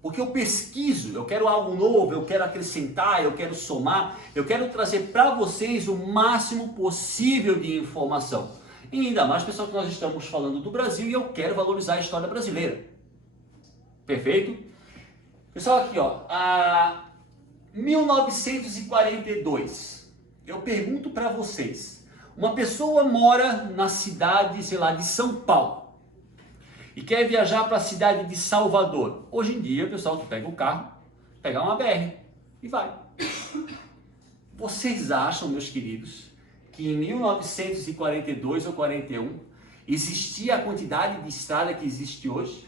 Porque eu pesquiso, eu quero algo novo, eu quero acrescentar, eu quero somar, eu quero trazer para vocês o máximo possível de informação. E ainda mais, pessoal, que nós estamos falando do Brasil e eu quero valorizar a história brasileira. Perfeito? Pessoal, aqui, ó, 1942, eu pergunto para vocês, uma pessoa mora na cidade, sei lá, de São Paulo e quer viajar para a cidade de Salvador. Hoje em dia, pessoal, tu pega o carro, pega uma BR e vai. Vocês acham, meus queridos, que em 1942 ou 41 existia a quantidade de estrada que existe hoje?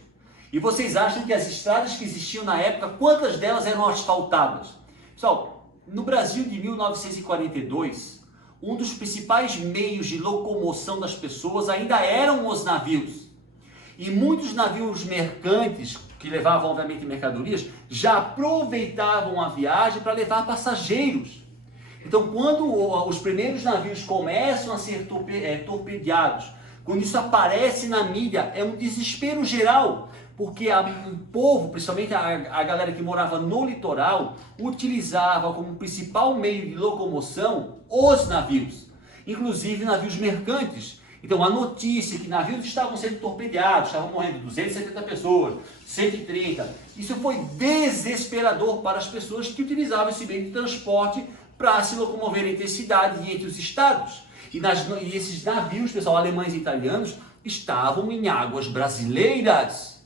E vocês acham que as estradas que existiam na época, quantas delas eram asfaltadas? Pessoal, no Brasil de 1942, um dos principais meios de locomoção das pessoas ainda eram os navios. E muitos navios mercantes, que levavam obviamente mercadorias, já aproveitavam a viagem para levar passageiros. Então, quando os primeiros navios começam a ser torpedeados, quando isso aparece na mídia, é um desespero geral. Porque o povo, principalmente a galera que morava no litoral, utilizava como principal meio de locomoção os navios, inclusive navios mercantes. Então a notícia que navios estavam sendo torpedeados, estavam morrendo 270 pessoas, 130, isso foi desesperador para as pessoas que utilizavam esse meio de transporte para se locomover entre cidades e entre os estados. E esses navios, pessoal, alemães e italianos, estavam em águas brasileiras.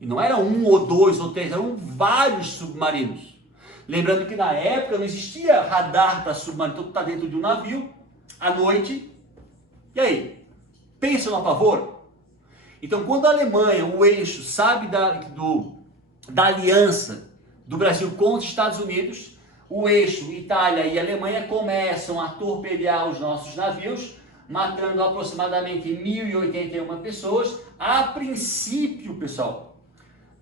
E não era um ou dois ou três, eram vários submarinos. Lembrando que na época não existia radar para submarino, então tu está dentro de um navio, à noite, e aí? Pensa no apavoro? Então quando a Alemanha, o eixo, sabe da aliança do Brasil contra os Estados Unidos, o eixo Itália e Alemanha começam a torpedear os nossos navios, matando aproximadamente 1.081 pessoas. A princípio, pessoal,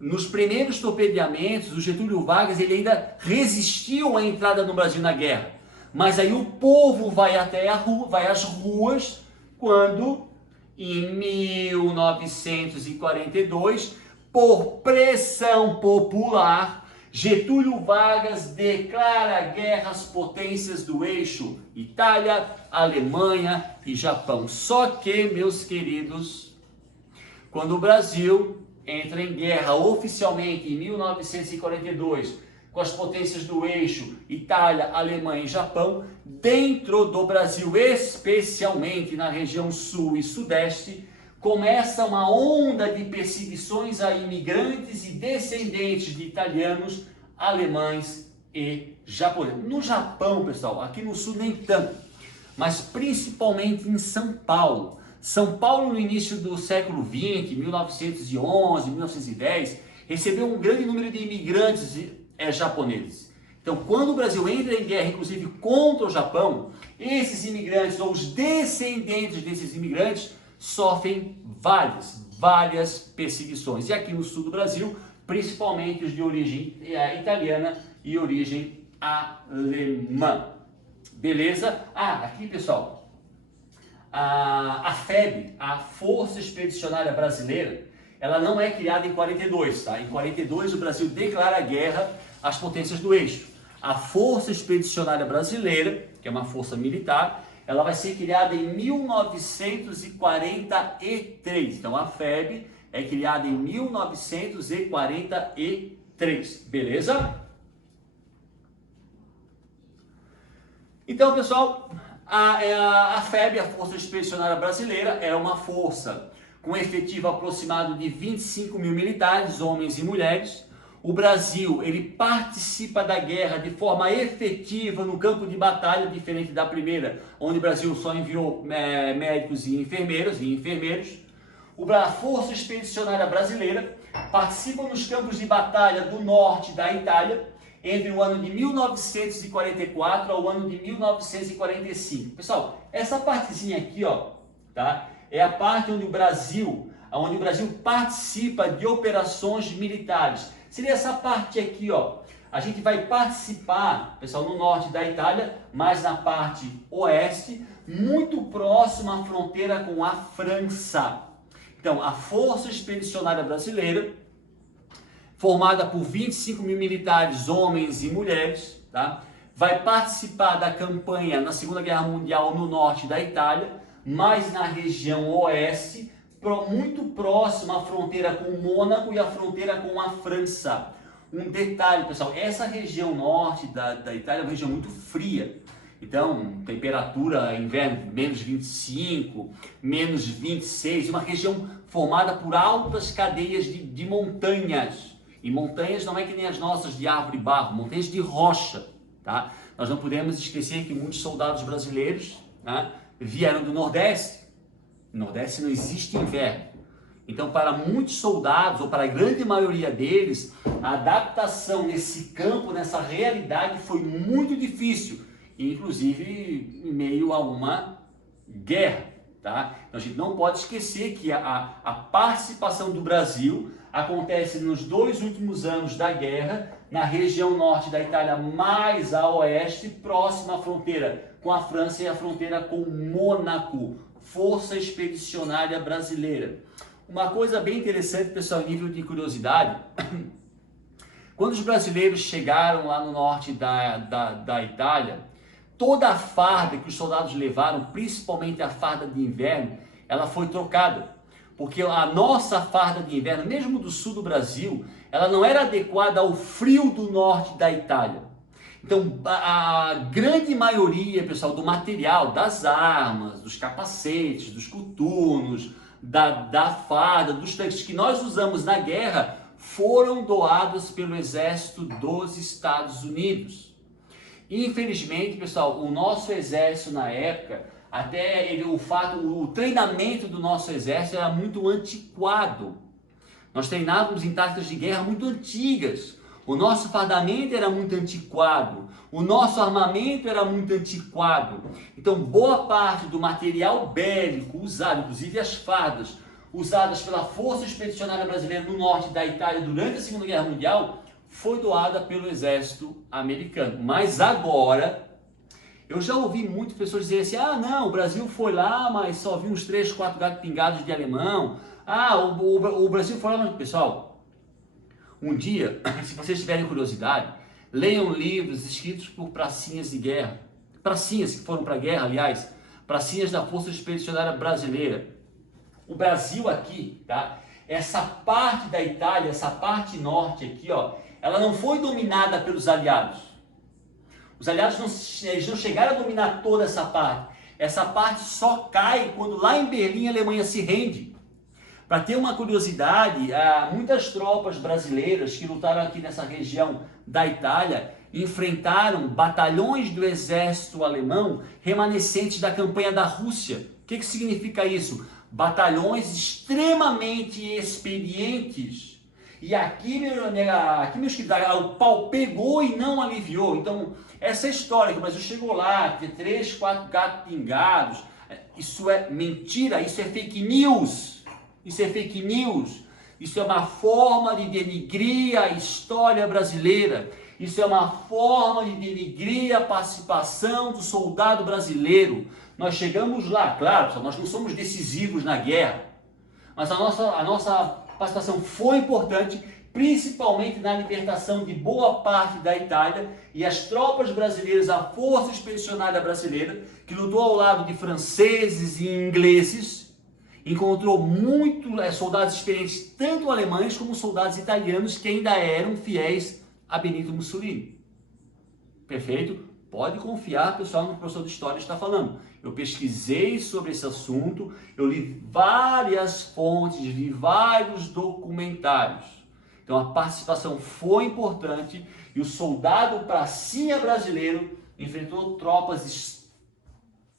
nos primeiros torpedeamentos, o Getúlio Vargas ele ainda resistiu à entrada no Brasil na guerra. Mas aí o povo vai até vai às ruas quando, em 1942, por pressão popular, Getúlio Vargas declara guerra às potências do eixo Itália, Alemanha e Japão. Só que, meus queridos, quando o Brasil entra em guerra oficialmente em 1942 com as potências do eixo Itália, Alemanha e Japão, dentro do Brasil, especialmente na região sul e sudeste, começa uma onda de perseguições a imigrantes e descendentes de italianos, alemães e japoneses. No Japão, pessoal, aqui no sul nem tanto, mas principalmente em São Paulo. São Paulo, no início do século XX, 1911, 1910, recebeu um grande número de imigrantes japoneses. Então, quando o Brasil entra em guerra, inclusive contra o Japão, esses imigrantes ou os descendentes desses imigrantes sofrem várias perseguições. E aqui no sul do Brasil, principalmente os de origem italiana e origem alemã. Beleza? Aqui, pessoal, a FEB, a Força Expedicionária Brasileira, ela não é criada em 42, tá? Em 42 o Brasil declara guerra às potências do eixo. A Força Expedicionária Brasileira, que é uma força militar, ela vai ser criada em 1943. Então a FEB é criada em 1943, beleza? Então, pessoal, a FEB, a Força Expedicionária Brasileira, é uma força com efetivo aproximado de 25 mil militares, homens e mulheres. O Brasil, ele participa da guerra de forma efetiva no campo de batalha, diferente da primeira, onde o Brasil só enviou médicos e enfermeiros. A Força Expedicionária Brasileira participa nos campos de batalha do norte da Itália, entre o ano de 1944 ao ano de 1945. Pessoal, essa partezinha aqui, ó, tá? É a parte onde o Brasil participa de operações militares. Seria essa parte aqui, ó. A gente vai participar, pessoal, no norte da Itália, mas na parte oeste, muito próximo à fronteira com a França. Então, a Força Expedicionária Brasileira, formada por 25 mil militares, homens e mulheres, tá? Vai participar da campanha na Segunda Guerra Mundial no norte da Itália, mas na região oeste, muito próximo à fronteira com o Mônaco e à fronteira com a França. Um detalhe, pessoal, essa região norte da Itália é uma região muito fria. Então, temperatura inverno menos 25, menos 26, uma região formada por altas cadeias de montanhas. E montanhas não é que nem as nossas de árvore e barro, montanhas de rocha, tá? Nós não podemos esquecer que muitos soldados brasileiros, né, vieram do Nordeste. No Nordeste não existe inverno. Então, para muitos soldados, ou para a grande maioria deles, a adaptação nesse campo, nessa realidade, foi muito difícil. Inclusive, em meio a uma guerra, tá? Então, a gente não pode esquecer que a participação do Brasil acontece nos 2 últimos anos da guerra, na região norte da Itália, mais a oeste, próxima à fronteira com a França e a fronteira com Mônaco. Força Expedicionária Brasileira. Uma coisa bem interessante, pessoal, nível de curiosidade, quando os brasileiros chegaram lá no norte da Itália, toda a farda que os soldados levaram, principalmente a farda de inverno, ela foi trocada. Porque a nossa farda de inverno, mesmo do sul do Brasil, ela não era adequada ao frio do norte da Itália. Então, a grande maioria, pessoal, do material, das armas, dos capacetes, dos coturnos, da farda, dos tanques que nós usamos na guerra, foram doados pelo exército dos Estados Unidos. Infelizmente, pessoal, o nosso exército na época, o treinamento do nosso exército era muito antiquado. Nós treinávamos em táticas de guerra muito antigas. O nosso fardamento era muito antiquado. O nosso armamento era muito antiquado. Então, boa parte do material bélico usado, inclusive as fardas, usadas pela Força Expedicionária Brasileira no norte da Itália durante a Segunda Guerra Mundial, foi doada pelo exército americano. Mas agora, eu já ouvi muitas pessoas dizerem assim, ah não, o Brasil foi lá, mas só viu uns 3, 4 gatos pingados de alemão. Ah, o Brasil foi lá, mas... Pessoal, um dia, se vocês tiverem curiosidade, leiam livros escritos por pracinhas de guerra, pracinhas que foram para a guerra, aliás, pracinhas da Força Expedicionária Brasileira. O Brasil aqui, tá? Essa parte da Itália, essa parte norte aqui, ó, ela não foi dominada pelos aliados. Os aliados eles não chegaram a dominar toda essa parte. Essa parte só cai quando lá em Berlim a Alemanha se rende. Para ter uma curiosidade, muitas tropas brasileiras que lutaram aqui nessa região da Itália enfrentaram batalhões do exército alemão remanescentes da campanha da Rússia. O que significa isso? Batalhões extremamente experientes. E aqui, meus queridos, o pau pegou e não aliviou. Então, essa história que o Brasil chegou lá, ter 3, 4 gatos pingados, isso é mentira, isso é fake news. Isso é fake news, isso é uma forma de denigrir a história brasileira, isso é uma forma de denigrir a participação do soldado brasileiro. Nós chegamos lá, claro, nós não somos decisivos na guerra, mas a nossa participação foi importante, principalmente na libertação de boa parte da Itália, e as tropas brasileiras, a Força Expedicionária Brasileira, que lutou ao lado de franceses e ingleses, encontrou muitos soldados experientes, tanto alemães como soldados italianos, que ainda eram fiéis a Benito Mussolini. Perfeito? Pode confiar, pessoal, no que o professor de História está falando. Eu pesquisei sobre esse assunto, eu li várias fontes, li vários documentários. Então a participação foi importante e o soldado pracinha brasileiro enfrentou tropas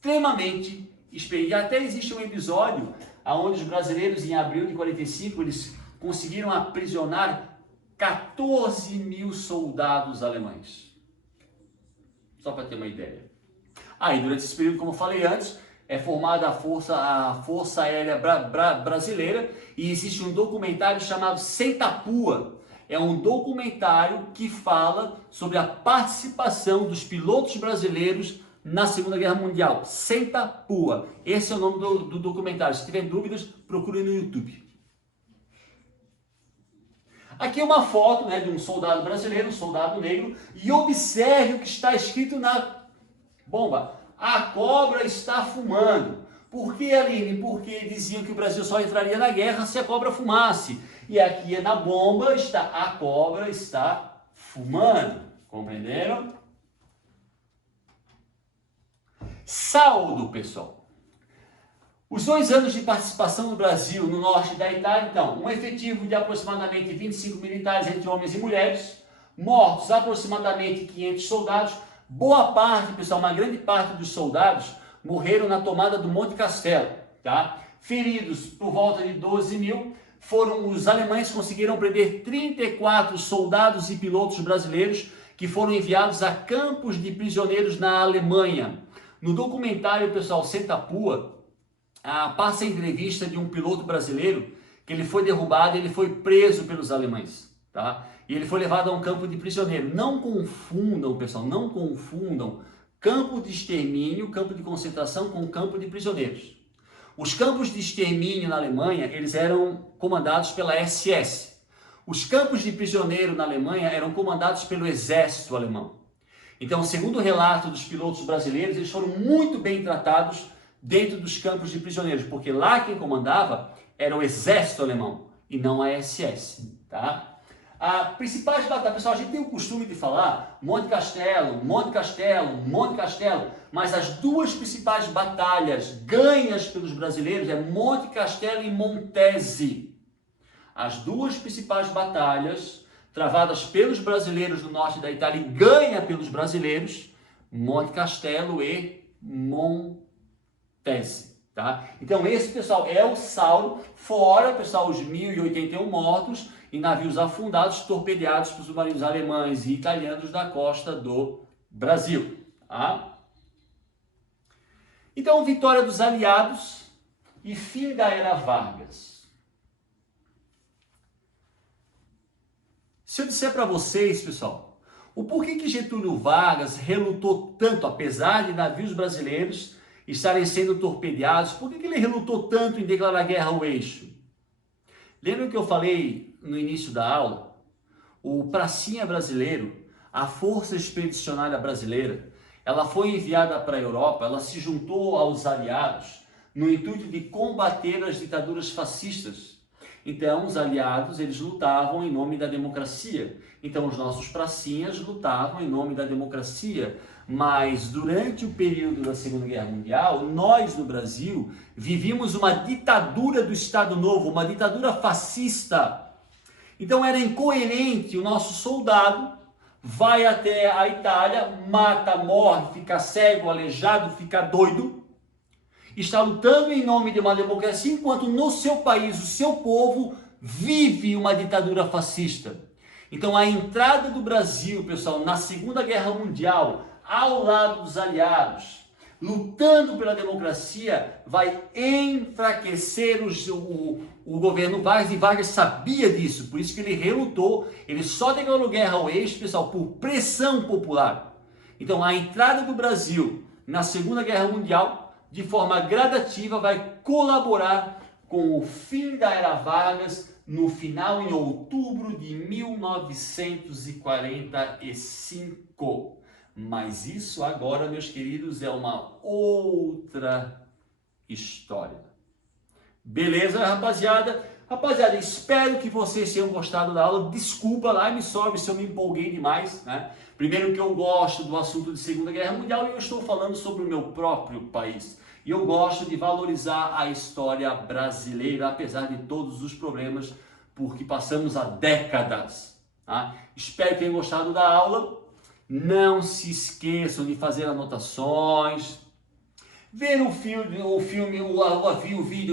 extremamente experientes. E até existe um episódio onde os brasileiros, em abril de 45, eles conseguiram aprisionar 14 mil soldados alemães. Só para ter uma ideia. Aí, durante esse período, como eu falei antes, é formada a Força Aérea Brasileira e existe um documentário chamado Sem Tapua. É um documentário que fala sobre a participação dos pilotos brasileiros na Segunda Guerra Mundial. Sem Tapua. Esse é o nome do documentário. Se tiver dúvidas, procure no YouTube. Aqui é uma foto, né, de um soldado brasileiro, um soldado negro, e observe o que está escrito na bomba. A cobra está fumando. Por que, Aline? Porque diziam que o Brasil só entraria na guerra se a cobra fumasse. E aqui na bomba está a cobra está fumando. Compreenderam? Saldo, pessoal. Os 2 anos de participação do Brasil no norte da Itália, então, um efetivo de aproximadamente 25 militares entre homens e mulheres, mortos aproximadamente 500 soldados, boa parte, pessoal, uma grande parte dos soldados morreram na tomada do Monte Castelo, tá? Feridos por volta de 12 mil, os alemães conseguiram prender 34 soldados e pilotos brasileiros que foram enviados a campos de prisioneiros na Alemanha. No documentário, pessoal, Sem Tapua, passa a entrevista de um piloto brasileiro que ele foi derrubado e ele foi preso pelos alemães, tá? E ele foi levado a um campo de prisioneiro. Não confundam, pessoal, não confundam campo de extermínio, campo de concentração com campo de prisioneiros. Os campos de extermínio na Alemanha, eles eram comandados pela SS. Os campos de prisioneiro na Alemanha eram comandados pelo exército alemão. Então, segundo o relato dos pilotos brasileiros, eles foram muito bem tratados dentro dos campos de prisioneiros, porque lá quem comandava era o exército alemão e não a SS, tá? Principais batalhas, pessoal, a gente tem o costume de falar Monte Castelo, Monte Castelo, Monte Castelo, mas as duas principais batalhas ganhas pelos brasileiros é Monte Castelo e Montese. As duas principais batalhas travadas pelos brasileiros no norte da Itália e ganha pelos brasileiros, Monte Castelo e Montese. Tá? Então esse, pessoal, é o saldo, fora, pessoal, os 1.081 mortos em navios afundados, torpedeados por submarinos alemães e italianos da costa do Brasil. Tá? Então, vitória dos aliados e fim da era Vargas. Se eu disser para vocês, pessoal, o porquê que Getúlio Vargas relutou tanto, apesar de navios brasileiros estarem sendo torpedeados, por que ele relutou tanto em declarar guerra ao eixo? Lembra que eu falei no início da aula? O Pracinha brasileiro, a Força Expedicionária Brasileira, ela foi enviada para a Europa, ela se juntou aos aliados no intuito de combater as ditaduras fascistas. Então, os aliados, eles lutavam em nome da democracia. Então, os nossos pracinhas lutavam em nome da democracia. Mas, durante o período da Segunda Guerra Mundial, nós, no Brasil, vivíamos uma ditadura do Estado Novo, uma ditadura fascista. Então, era incoerente o nosso soldado vai até a Itália, mata, morre, fica cego, aleijado, fica doido, está lutando em nome de uma democracia, enquanto no seu país, o seu povo vive uma ditadura fascista. Então a entrada do Brasil, pessoal, na Segunda Guerra Mundial, ao lado dos aliados, lutando pela democracia, vai enfraquecer o governo Vargas, e Vargas sabia disso, por isso que ele relutou, ele só declarou guerra ao eixo, pessoal, por pressão popular. Então a entrada do Brasil na Segunda Guerra Mundial, de forma gradativa, vai colaborar com o fim da era Vargas no final, em outubro de 1945. Mas isso agora, meus queridos, é uma outra história. Beleza, rapaziada? Rapaziada, espero que vocês tenham gostado da aula. Desculpa lá, me sorve se eu me empolguei demais, né? Primeiro que eu gosto do assunto de Segunda Guerra Mundial e eu estou falando sobre o meu próprio país. E eu gosto de valorizar a história brasileira, apesar de todos os problemas por que passamos há décadas. Tá? Espero que tenham gostado da aula. Não se esqueçam de fazer anotações, ver o vídeo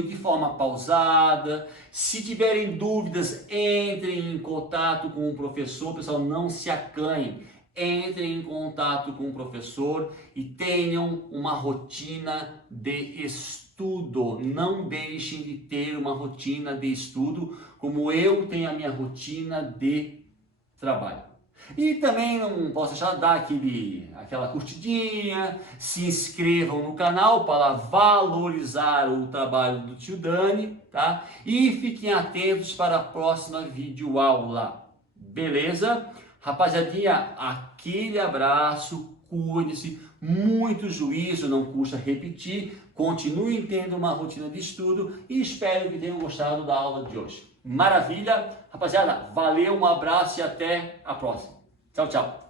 de forma pausada. Se tiverem dúvidas, entrem em contato com o professor. Pessoal, não se acanhem. Entrem em contato com o professor e tenham uma rotina de estudo. Não deixem de ter uma rotina de estudo, como eu tenho a minha rotina de trabalho. E também não posso deixar de dar aquela curtidinha, se inscrevam no canal para valorizar o trabalho do tio Dani, tá? E fiquem atentos para a próxima videoaula, beleza? Rapaziadinha, aquele abraço, cuide-se, muito juízo, não custa repetir, continuem tendo uma rotina de estudo e espero que tenham gostado da aula de hoje. Maravilha, rapaziada, valeu, um abraço e até a próxima. Tchau, tchau.